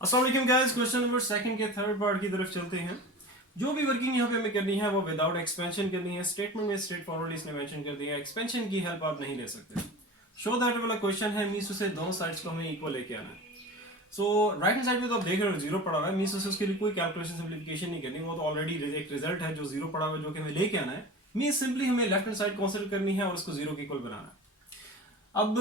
अस्सलाम वालेकुम guys, question number second के थर्ड पार्ट की तरफ चलते हैं। जो भी वर्किंग यहाँ पे हमें करनी है वो विदाउट एक्सपेंशन करनी है। स्टेटमेंट में स्ट्रेट फॉरवर्ड इसने मेंशन कर दिया है, एक्सपेंशन की हेल्प आप नहीं ले सकते। शो दैट वाला क्वेश्चन है, मीन्स उसे दोनों साइड्स को हमें इक्वल लेके आना है। सो राइट हैंड साइड पे तो आप देख रहे हो जीरो पड़ा हुआ है, मीन्स उसे उसके लिए कोई कैलकुलेशन सिंप्लीफिकेशन नहीं करनी, वो तो ऑलरेडी एक रिजल्ट है जो जीरो पड़ा हुआ है जो कि हमें लेके आना है। मीन्स सिंपली हमें लेफ्ट हैंड साइड कंसीडर करनी है और उसको जीरो के इक्वल बनाना है। अब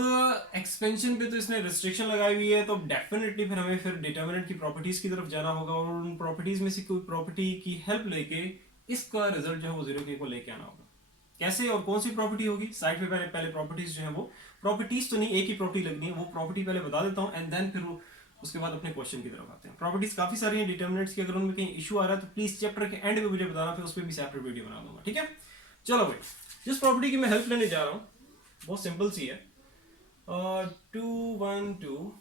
एक्सपेंशन पे तो इसने रिस्ट्रिक्शन लगाई हुई है, तो डेफिनेटली फिर हमें फिर डिटर्मिनेंट की प्रॉपर्टीज की तरफ जाना होगा और उन प्रॉपर्टीज में से कोई प्रॉपर्टी की हेल्प लेके इसका रिजल्ट जो है वो जीरो के इक्वल लेके आना होगा। कैसे और कौन सी प्रॉपर्टी होगी? साइड पे पहले पहले प्रॉपर्टीज जो है वो प्रॉपर्टीज तो नहीं, एक ही प्रॉपर्टी लगनी है, वो प्रॉपर्टी पहले बता देता हूँ एंड देन फिर उसके बाद अपने क्वेश्चन की तरफ आते हैं। प्रॉपर्टीज काफी सारी हैं डिटर्मिनेंट्स की, अगर उनमें कहीं इशू आ रहा है तो प्लीज चैप्टर के एंड में मुझे बताना, फिर उस पर भी सेपरेट वीडियो बना दूंगा। ठीक है, चलो भाई, जिस प्रॉपर्टी की मैं हेल्प लेने जा रहा हूँ बहुत सिंपल सी है। 212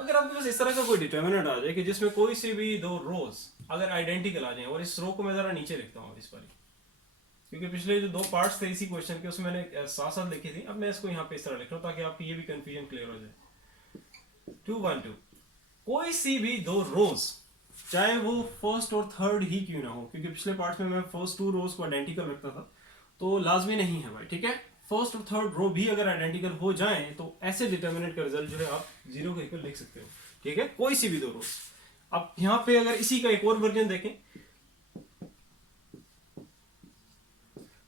अगर आपके पास इस तरह का कोई डिटर्मिनेंट आ जाए कि जिसमें कोई से भी दो रोज अगर आइडेंटिकल आ जाए, और इस रो को मैं जरा नीचे लिखता हूँ इस बार, क्योंकि पिछले जो दो पार्ट्स थे इसी क्वेश्चन के उसमें मैंने साथ साथ लिखी थी, अब मैं इसको यहाँ पे इस तरह लिख रहा हूँ ताकि आपकी ये भी कंफ्यूजन क्लियर हो जाए। 212 कोई सी भी दो रोज, चाहे वो फर्स्ट और थर्ड ही क्यों ना हो, क्योंकि पिछले पार्ट में मैं फर्स्ट टू रोज को आइडेंटिकल रखता था, तो लाजमी नहीं है भाई। ठीक है, फर्स्ट और थर्ड रो भी अगर आइडेंटिकल हो जाएं तो ऐसे डिटर्मिनेंट का रिजल्ट जो है आप जीरो के इक्वल लिख सकते हो। ठीक है, कोई सी भी दो रोज। अब यहाँ पे अगर इसी का एक और वर्जन देखें,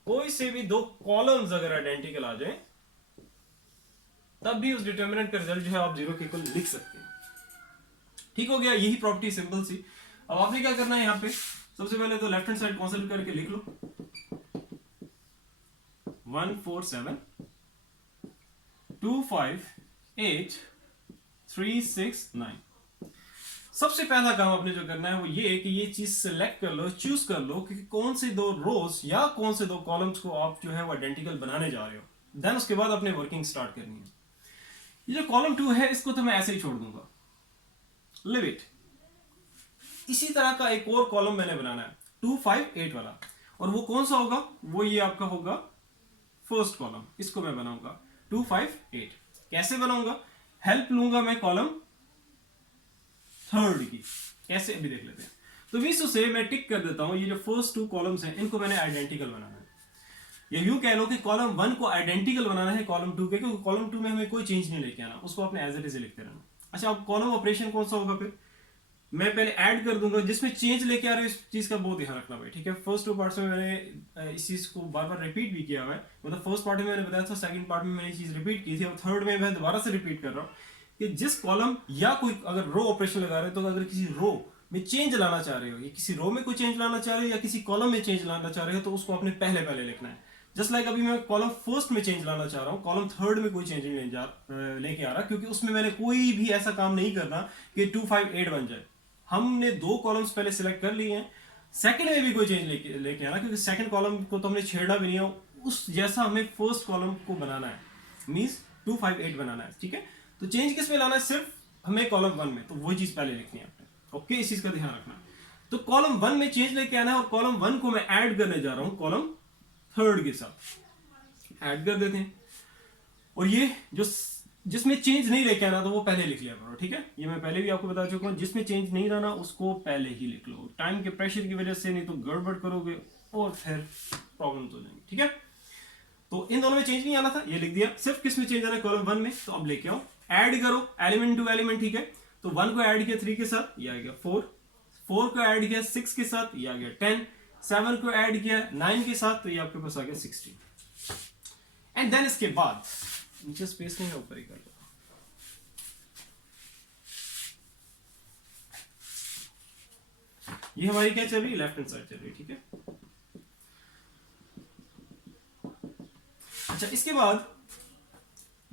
कोई से भी दो कॉलम्स अगर आइडेंटिकल आ जाएं तब भी उस डिटर्मिनेंट का रिजल्ट जो है आप जीरो के इक्वल लिख सकते हैं। ठीक हो गया, यही प्रॉपर्टी सिंपल सी। अब आपने क्या करना है, यहाँ पे सबसे पहले तो लेफ्ट हैंड साइड कॉन्सेप्ट करके लिख लो 147258369। सबसे पहला काम आपने जो करना है वो ये कि ये चीज सिलेक्ट कर लो, चूज कर लो कि कौन से दो रोज या कौन से दो कॉलम्स को आप जो है वो आइडेंटिकल बनाने जा रहे हो। देन उसके बाद अपने वर्किंग स्टार्ट करनी है। ये जो कॉलम 2 है इसको तो मैं ऐसे ही छोड़ दूंगा, लिव इट। इसी तरह का एक और कॉलम मैंने बनाना है 258 वाला, और वो कौन सा होगा? वो ये आपका होगा फर्स्ट कॉलम, इसको मैं बनाऊंगा 258। कैसे बनाऊंगा? हेल्प लूंगा मैं कॉलम थर्ड की। कैसे अभी देख लेते हैं। तो विशु से मैं टिक कर देता हूं, ये जो फर्स्ट टू कॉलम्स हैं इनको मैंने आइडेंटिकल बनाना है। या यूं कह लो कि कॉलम 1 को आइडेंटिकल बनाना है कॉलम 2 के, क्योंकि कॉलम 2 में हमें कोई चेंज नहीं लेके आना, उसको अपने एज इट इज लिखते रहना। अच्छा, अब कॉलम ऑपरेशन कौन सा होगा? फिर मैं पहले ऐड कर दूंगा, जिसमें चेंज लेके आ रहे हो इस चीज का बहुत ध्यान रखना भाई। ठीक है, फर्स्ट टू पार्ट्स में मैंने इस चीज को बार बार रिपीट भी किया हुआ है, मतलब फर्स्ट पार्ट में मैंने बताया था, सेकंड पार्ट में मैंने ये चीज रिपीट की थी, और थर्ड में मैं दोबारा से रिपीट कर रहा हूँ कि जिस कॉलम या कोई अगर रो ऑपरेशन लगा रहे हो, तो अगर किसी रो में चेंज लाना चाह रहे हो, या किसी रो में कोई चेंज लाना चाह रहे हो, या किसी कॉलम में चेंज लाना चाह रहे हो, तो उसको अपने पहले पहले लिखना है। जस्ट लाइक अभी मैं कॉलम फर्स्ट में चेंज लाना चाह रहा हूँ, कॉलम थर्ड में कोई चेंज नहीं लेके आ रहा, क्योंकि उसमें मैंने कोई भी ऐसा काम नहीं करना कि 258 बन जाए। हमने दो कॉलम्स पहले सिलेक्ट कर लिए हैं, सेकंड में भी कोई चेंज लेके आना, क्योंकि सेकंड कॉलम को तो हमने छेड़ा भी नहीं है, उस जैसा हमें फर्स्ट कॉलम को बनाना है, मींस 258 बनाना है। ठीक है, तो चेंज किस में लाना है? सिर्फ हमें कॉलम 1 में, तो वो चीज पहले लिखनी है आपने। ओके, इस चीज का ध्यान रखना। तो कॉलम 1 में चेंज लेके आना है, और कॉलम 1 को मैं ऐड करने जा रहा हूं कॉलम थर्ड के साथ। ऐड कर देते हैं, और ये जो जिसमें चेंज नहीं लेके आना तो वो पहले लिख लिया करो। ठीक है, ये मैं पहले भी आपको बता चुका हूं, जिसमें चेंज नहीं लाना उसको पहले ही लिख लो, टाइम के प्रेशर की वजह से, नहीं तो गड़बड़ करोगे और फिर प्रॉब्लम हो जाएंगी। ठीक है, तो इन दोनों में चेंज नहीं आना था, ये लिख दिया। सिर्फ किस में चेंज आना है? कॉलम 1 में। तो अब लेके आओ, ऐड करो एलिमेंट टू एलिमेंट। ठीक है, तो 1 को ऐड किया 3 के साथ, ये आ गया 4। 4 को ऐड किया 6 के साथ, ये आ गया 10। 7 को ऐड किया 9 के साथ, तो ये आपके पास आ गया 16। एंड देन इसके बाद नीचे स्पेस नहीं है, ऊपर ही कर दो। ये हमारी क्या चल रही है? लेफ्ट हैंड साइड चल रही है। ठीक है, अच्छा, इसके बाद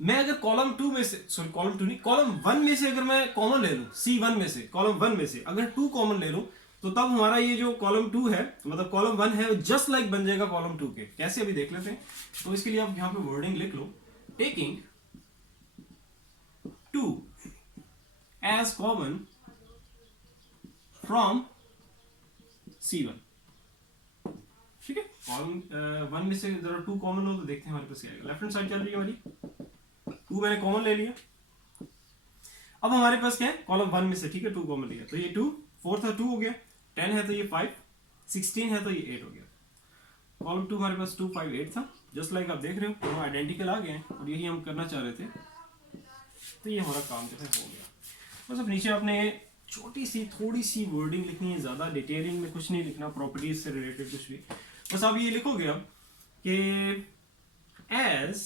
मैं अगर कॉलम 2 में से, सॉरी कॉलम 2 नहीं, कॉलम 1 में से अगर मैं कॉमन ले लूं, C1 में से, कॉलम 1 में से अगर 2 कॉमन ले लूं, तो तब हमारा ये जो कॉलम 2 है, मतलब कॉलम 1 है, जस्ट लाइक बन जाएगा कॉलम 2 के। कैसे अभी देख लेते हैं। तो इसके लिए आप यहां पे वर्डिंग लिख लो, taking 2 as common from C1। ठीक है, कॉलम 1 में से जरा 2 कॉमन हो तो देखते हैं हमारे पास क्या आएगा। लेफ्ट हैंड साइड चल रही है हमारी, 2 मैंने कॉमन ले लिया, अब हमारे पास क्या है, कॉलम 1 में से, ठीक है, 2 कॉमन लिया, तो ये 2, 4 था 2 हो गया, 10 है तो ये 5, 16 है तो ये 8 हो गया। कॉलम 2 हमारे पास 2 5 8 था, जस्ट लाइक आप देख रहे हो दोनों आइडेंटिकल आ गए हैं, और यही हम करना चाह रहे थे। तो ये हमारा काम जो है हो गया। बस अब नीचे आपने छोटी सी थोड़ी सी वर्डिंग लिखनी है, ज़्यादा डिटेलिंग में कुछ नहीं लिखना, प्रॉपर्टीज से रिलेटेड कुछ भी, बस आप ये लिखोगे अब कि एज,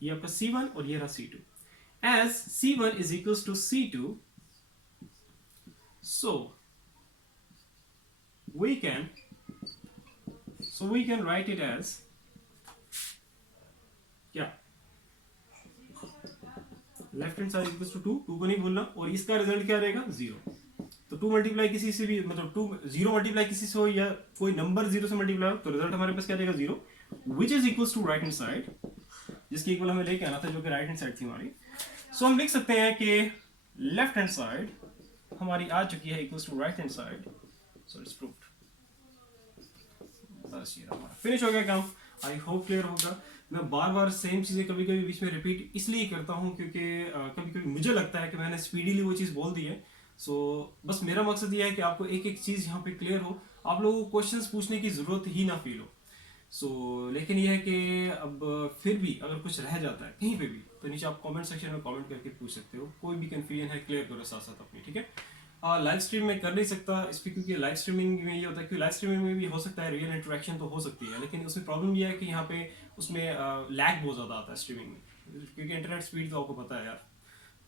ये आपका C1 और ये रहा C2, as C1 is equals to C2, so we can write it as क्या, left hand side equals to 2, 2 को नहीं भूलना, और इसका रिजल्ट क्या रहेगा 0। तो 2 मल्टीप्लाई किसी से भी, मतलब 2 0 मल्टीप्लाई किसी से हो या कोई नंबर 0 से मल्टीप्लाई हो, तो रिजल्ट हमारे पास क्या रहेगा 0, which is equals to right hand side, जिसकी इक्वल हमें लेके आना था जो कि राइट हैंड साइड थी हमारी। सो हम लिख सकते हैं कि लेफ्ट हैंड साइड हमारी आ चुकी है equals to right hand side, so it's proved. बस ये हमारा फिनिश हो गया काम। आई होप क्लियर होगा। मैं बार बार सेम चीज़ें कभी कभी बीच में रिपीट इसलिए करता हूँ क्योंकि कभी कभी मुझे लगता है कि मैंने स्पीडीली वो चीज़ बोल दी है। सो बस मेरा मकसद ये है कि आपको एक एक चीज़ यहाँ पे क्लियर हो, आप लोगों को क्वेश्चंस पूछने की ज़रूरत ही ना फील हो। लेकिन ये है कि अब फिर भी अगर कुछ रह जाता है कहीं पे भी, तो नीचे आप कमेंट सेक्शन में कमेंट करके पूछ सकते हो, कोई भी कंफ्यूजन है क्लियर करो साथ साथ अपनी, ठीक है। लाइव स्ट्रीम में कर नहीं सकता इस पर, क्योंकि लाइव स्ट्रीमिंग में ये होता है कि लाइव स्ट्रीमिंग में भी हो सकता है रियल इंटरेक्शन तो हो सकती है, लेकिन उसमें प्रॉब्लम ये है कि यहाँ पे उसमें लैग बहुत ज़्यादा आता है स्ट्रीमिंग में, क्योंकि इंटरनेट स्पीड तो आपको पता है यार,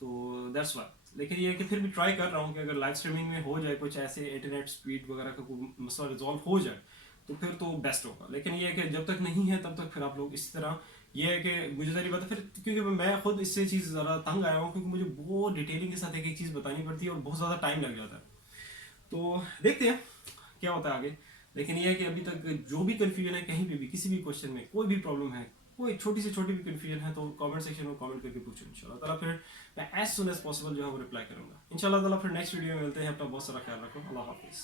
तो दैट्स वाई। लेकिन ये है कि फिर भी ट्राई कर रहा हूँ कि अगर लाइव स्ट्रीमिंग में हो जाए कुछ ऐसे इंटरनेट स्पीड वगैरह का कोई मसला रिजॉल्व हो जाए तो फिर तो बेस्ट होगा। लेकिन ये है कि जब तक नहीं है तब तक फिर आप लोग इसी तरह, ये है कि मुझे सारी बात फिर, क्योंकि मैं खुद इससे चीज़ ज़रा तंग आया हूँ, क्योंकि मुझे बहुत डिटेलिंग के साथ एक एक चीज़ बतानी पड़ती है और बहुत ज़्यादा टाइम लग जाता है। तो देखते हैं क्या होता है आगे। लेकिन ये है कि अभी तक जो भी कन्फ्यूजन है कहीं पे भी किसी भी क्वेश्चन में, कोई भी प्रॉब्लम है, कोई छोटी से छोटी भी कन्फ्यूजन है, तो कमेंट सेक्शन में कमेंट करके पूछो। इंशाल्लाह ताला फिर मैं एज सुन एज पॉसिबल जो है वो रिप्लाई करूंगा। इंशाल्लाह ताला फिर नेक्स्ट वीडियो में मिलते हैं। अपना बहुत सारा ख्याल रखो। अल्लाह हाफिज़।